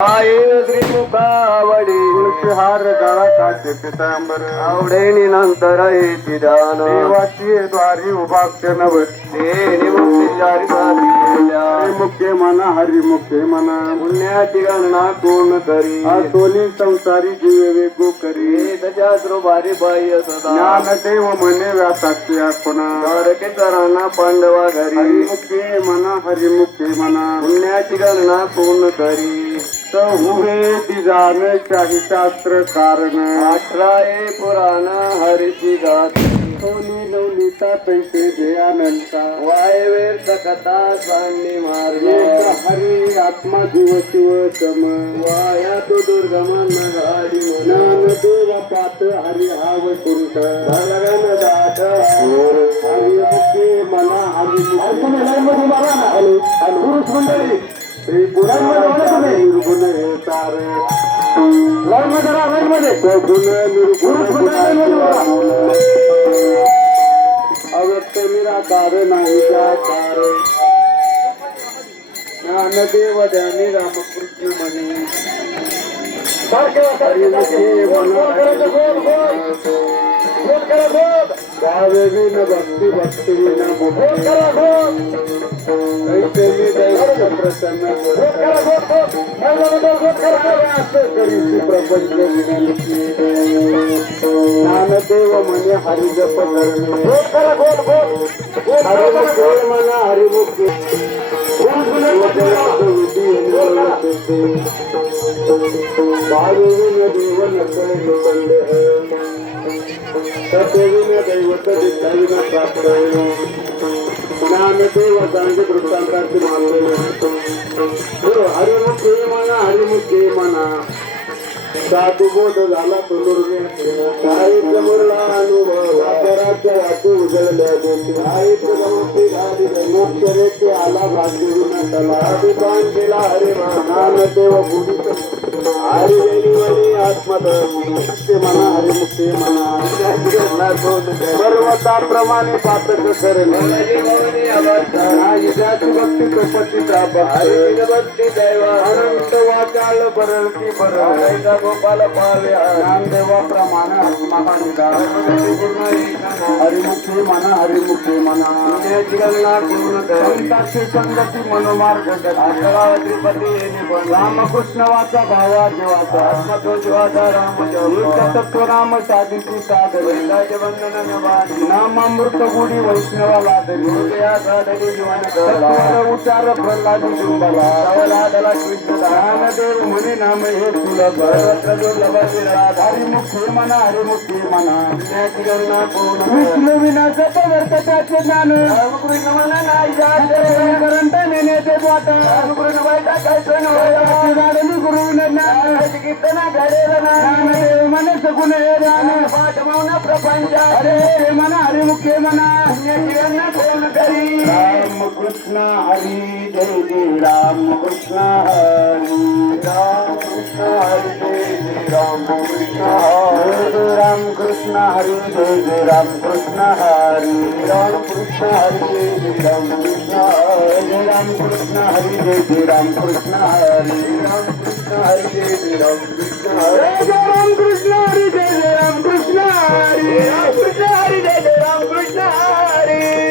आई त्रिमुखावडी हार गळा काचे पितांबर आवडेनी नंतर येती ध्यान देवाची द्वारी उभा नव देणी मुक्ती चारी हरी मुखे म्हणा हरी मुखे म्हणा पुण्याची गणना पूर्ण करी सोनी संसारी जीवे वेगो करी त्याच्या भारी बाह्य सदा ज्ञान देव म्हणे व्यासाक्षी पुन्हा द्वारके तरांना पांडवा घरी हरिमुखे म्हणा हरिमुखे म्हणा पुण्याची गणना पूर्ण करी हुए दिजान शाही शास्त्र कारण 18 पुराण हरीची गात सोनी नवनीता तैसे जयानंता वायवेर कथा सांगणी मार्ग एक हरी आत्मा जीव शिव सम वाया तो दुर्गमन गाडी ज्ञान देव पात हरी हाव पुरुष लगन दाट हरिमुखे म्हणा हरी पुरुष मंडळी श्री निर्गुण हे सारे सगुण निर्गुण अव्यक्त निराकार नाही साकार ज्ञानदेव ज्ञानी रामकृष्ण म्हणे भावेवीन भक्ती भक्तीवीन प्रसन्न प्रपंच विनंती ज्ञानदेव म्हणे हरिजप हरिमुखे म्हणा हरिमुखे भावेवीन देव नकळे संदेह सदेवीने दैवत दिखाईना प्राप्त ज्ञानदेव सांगे वृत्तांताची मानलेले हरिमुखे म्हणा हरिमुखे म्हणा साधुबोध झाला साहित्य मुरला अनुभव वापराच्या वाटू उजळल्या गोष्टी साहित्य गमती झाली मोक्ष रेखे आला भाग्यविना तला अभिमान केला हरे ज्ञानदेव बुडी हरिवेणी आत्मधर्म म्हणा हरिमुखे म्हणा पर्वताप्रमाणे पातक करणे भक्ती कपटी भक्ती दैवा अनंत वाचाळ बरळती बरळ गोपाल पावे ज्ञानदेवाप्रमाणे हरिमुखे म्हणा हरिमुखे म्हणा संताची संगती मनोमार्ग त्रिपती रामकृष्ण वाचा भावा जीवाचा आत्मत्व जीवाचा राम तत्व राम साधीची साधन नामामृत गुढी वैष्णवाला उच्चार प्रल्हादी जुंबला कृष्ण म्हणे नाम हे सुलभ हरिमुखे म्हणा हरिमुखे म्हणा विष्णू विना जप वर्त त्याचे ज्ञान करंट नेण्याचे वाट गुरु मन सगुण प्रपंच हरे म्हणा हरिमुखे म्हणा राम कृष्ण हरी जय जय राम कृष्ण हरी राम कृष्ण हरी जय जय राम कृष्ण हरी राम कृष्ण हरी जय जय राम कृष्ण हरी राम कृष्ण हरी जय जय राम कृष्ण हरी राम कृष्ण हरी जय जय राम कृष्ण हरी राम कृष्ण हरी जय जय राम कृष्ण हरी राम कृष्ण हरी जय जय राम कृष्ण हरी राम कृष्ण हरी जय जय राम कृष्ण हरी